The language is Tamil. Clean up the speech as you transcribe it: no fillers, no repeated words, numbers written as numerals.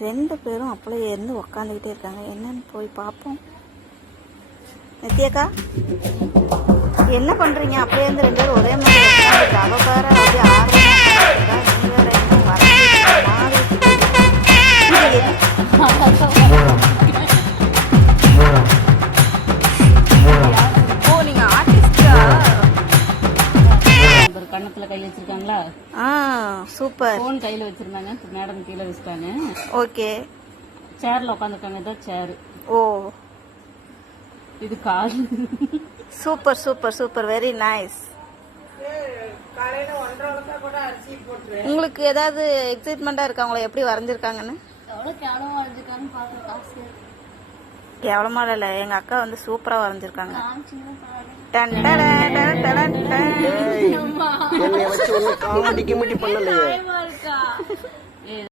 2 பேரும் அப்படியே இருந்து உக்காந்துக்கிட்டே இருக்காங்க. என்னன்னு போய் பார்ப்போம். நித்யாக்கா என்ன பண்ணுறீங்க? அப்படியே இருந்து 2 பேரும் ஒரே மாதிரி உட்காந்துட்டு அவ வேற அப்படியே ஆர்வமாக உட்காந்துருக்கா. நீ வேற என்ன ஓ நீங்கள் ஆர்டிஸ்டா? கண்ணத்துல கையில வச்சிருக்காங்களா? சூப்பர். போன் கையில வச்சிருந்தாங்க, மேடம் கீழே வச்சுட்டாங்க. ஓகே. சேர்ல உட்காந்துருக்காங்க. இதான் சேர். ஓ இது கால். Super super super, very nice. உங்களுக்கு ஏதாவது எக்ஸைட்மெண்டா இருக்கா உங்களை எப்படி வரைஞ்சிருக்காங்கன்னு? கேவலமா இல்ல, எங்க அக்கா வந்து சூப்பரா வரைஞ்சிருக்காங்க. என்னை வச்சு ஒன்னும் காமெடி கிமெடி பண்ணலையே.